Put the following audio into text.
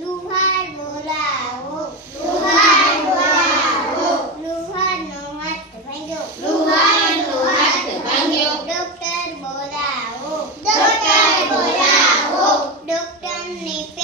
લુહાર બોલાવો લુહાર લુહાર લુહાર ડોક્ટર બોલાવો. ડોક્ટર ડોક્ટર ને